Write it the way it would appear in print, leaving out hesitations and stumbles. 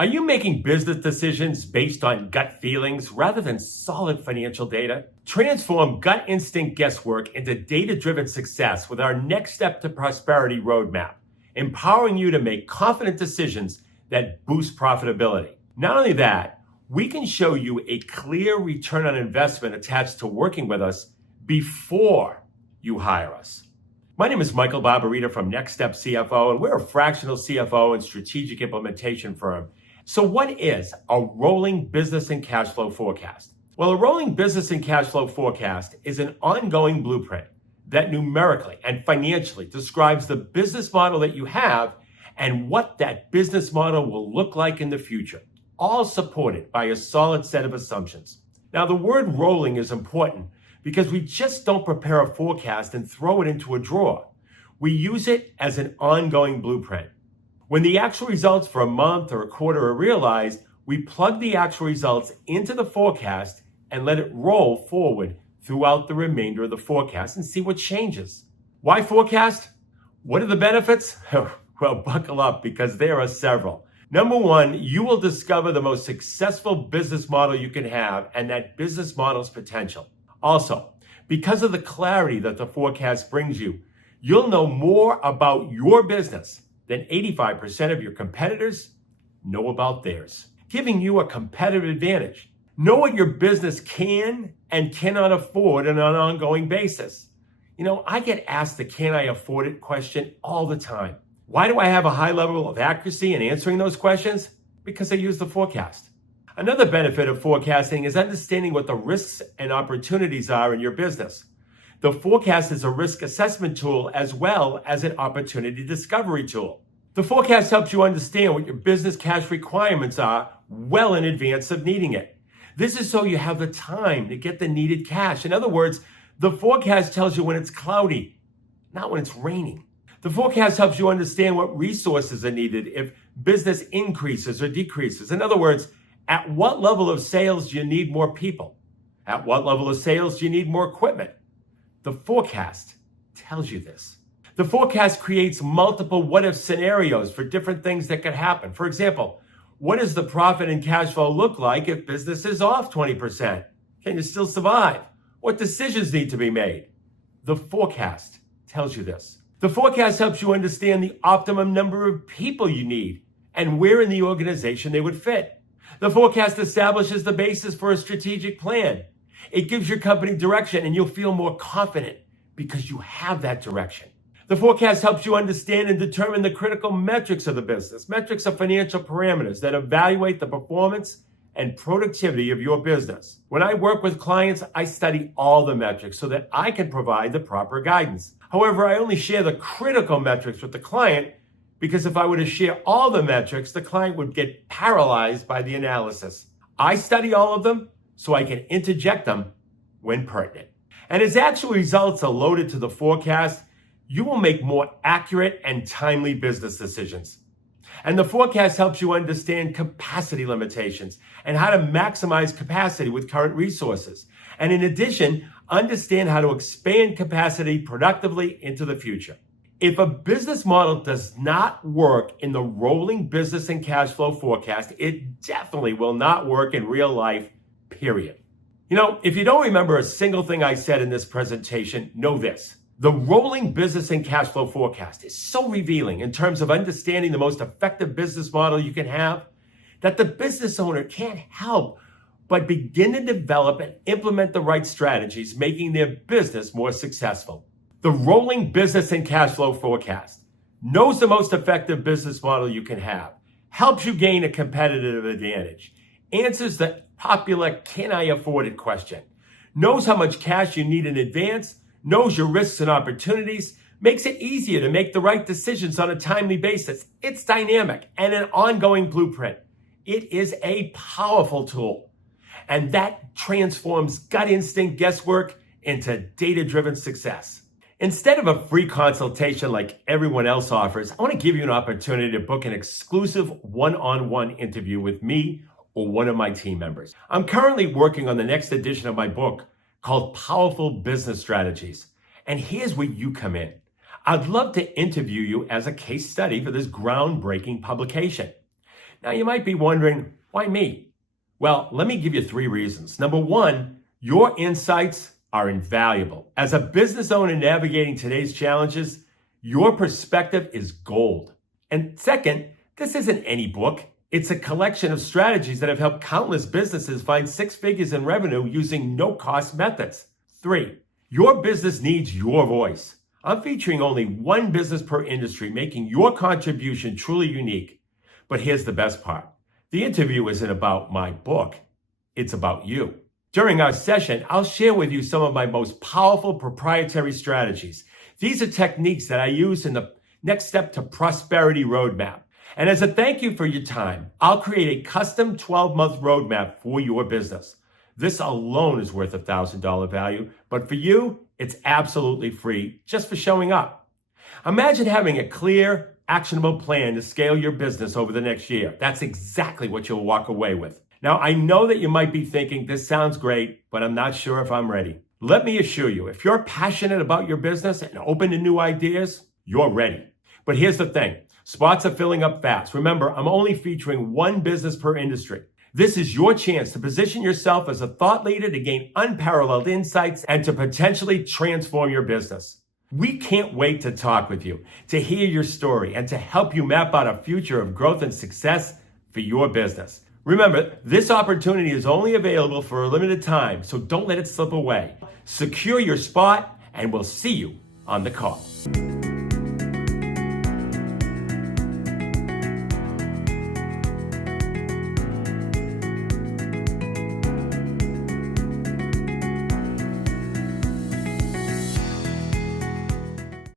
Are you making business decisions based on gut feelings rather than solid financial data? Transform gut instinct guesswork into data-driven success with our Next Step to Prosperity roadmap, empowering you to make confident decisions that boost profitability. Not only that, we can show you a clear return on investment attached to working with us before you hire us. My name is Michael Barbarita from Next Step CFO, and we're a fractional CFO and strategic implementation firm. So what is a rolling business and cash flow forecast? Well, a rolling business and cash flow forecast is an ongoing blueprint that numerically and financially describes the business model that you have and what that business model will look like in the future, all supported by a solid set of assumptions. Now, the word rolling is important because we just don't prepare a forecast and throw it into a drawer. We use it as an ongoing blueprint. When the actual results for a month or a quarter are realized, we plug the actual results into the forecast and let it roll forward throughout the remainder of the forecast and see what changes. Why forecast? What are the benefits? Well, buckle up because there are several. Number one, you will discover the most successful business model you can have and that business model's potential. Also, because of the clarity that the forecast brings you, you'll know more about your business than 85% of your competitors know about theirs, giving you a competitive advantage. Know what your business can and cannot afford on an ongoing basis. I get asked the "can I afford it" question all the time. Why do I have a high level of accuracy in answering those questions? Because I use the forecast. Another benefit of forecasting is understanding what the risks and opportunities are in your business. The forecast is a risk assessment tool as well as an opportunity discovery tool. The forecast helps you understand what your business cash requirements are well in advance of needing it. This is so you have the time to get the needed cash. In other words, the forecast tells you when it's cloudy, not when it's raining. The forecast helps you understand what resources are needed if business increases or decreases. In other words, at what level of sales do you need more people? At what level of sales do you need more equipment? The forecast tells you this. The forecast creates multiple what-if scenarios for different things that could happen. For example, what does the profit and cash flow look like if business is off 20%? Can you still survive? What decisions need to be made? The forecast tells you this. The forecast helps you understand the optimum number of people you need and where in the organization they would fit. The forecast establishes the basis for a strategic plan. It gives your company direction and you'll feel more confident because you have that direction. The forecast helps you understand and determine the critical metrics of the business. Metrics are financial parameters that evaluate the performance and productivity of your business. When I work with clients, I study all the metrics so that I can provide the proper guidance. However, I only share the critical metrics with the client because if I were to share all the metrics, the client would get paralyzed by the analysis. I study all of them so I can interject them when pertinent. And as actual results are loaded to the forecast, you will make more accurate and timely business decisions. And the forecast helps you understand capacity limitations and how to maximize capacity with current resources. And in addition, understand how to expand capacity productively into the future. If a business model does not work in the rolling business and cash flow forecast, it definitely will not work in real life, period. If you don't remember a single thing I said in this presentation, know this. The rolling business and cash flow forecast is so revealing in terms of understanding the most effective business model you can have that the business owner can't help but begin to develop and implement the right strategies, making their business more successful. The rolling business and cash flow forecast knows the most effective business model you can have, helps you gain a competitive advantage, answers the popular "can I afford it" question, knows how much cash you need in advance, knows your risks and opportunities, makes it easier to make the right decisions on a timely basis. It's dynamic and an ongoing blueprint. It is a powerful tool. And that transforms gut instinct guesswork into data-driven success. Instead of a free consultation like everyone else offers, I want to give you an opportunity to book an exclusive one-on-one interview with me or one of my team members. I'm currently working on the next edition of my book called Powerful Business Strategies. And here's where you come in. I'd love to interview you as a case study for this groundbreaking publication. Now, you might be wondering, why me? Well, let me give you 3 reasons. Number 1, your insights are invaluable. As a business owner navigating today's challenges, your perspective is gold. And second, this isn't any book. It's a collection of strategies that have helped countless businesses find 6 figures in revenue using no-cost methods. 3, your business needs your voice. I'm featuring only 1 business per industry, making your contribution truly unique. But here's the best part. The interview isn't about my book. It's about you. During our session, I'll share with you some of my most powerful proprietary strategies. These are techniques that I use in the Next Step to Prosperity roadmap. And as a thank you for your time, I'll create a custom 12-month roadmap for your business. This alone is worth $1,000 value, but for you, it's absolutely free just for showing up. Imagine having a clear, actionable plan to scale your business over the next year. That's exactly what you'll walk away with. Now, I know that you might be thinking, this sounds great, but I'm not sure if I'm ready. Let me assure you, if you're passionate about your business and open to new ideas, you're ready. But here's the thing. Spots are filling up fast. Remember, I'm only featuring 1 business per industry. This is your chance to position yourself as a thought leader to gain unparalleled insights and to potentially transform your business. We can't wait to talk with you, to hear your story, and to help you map out a future of growth and success for your business. Remember, this opportunity is only available for a limited time, so don't let it slip away. Secure your spot, and we'll see you on the call.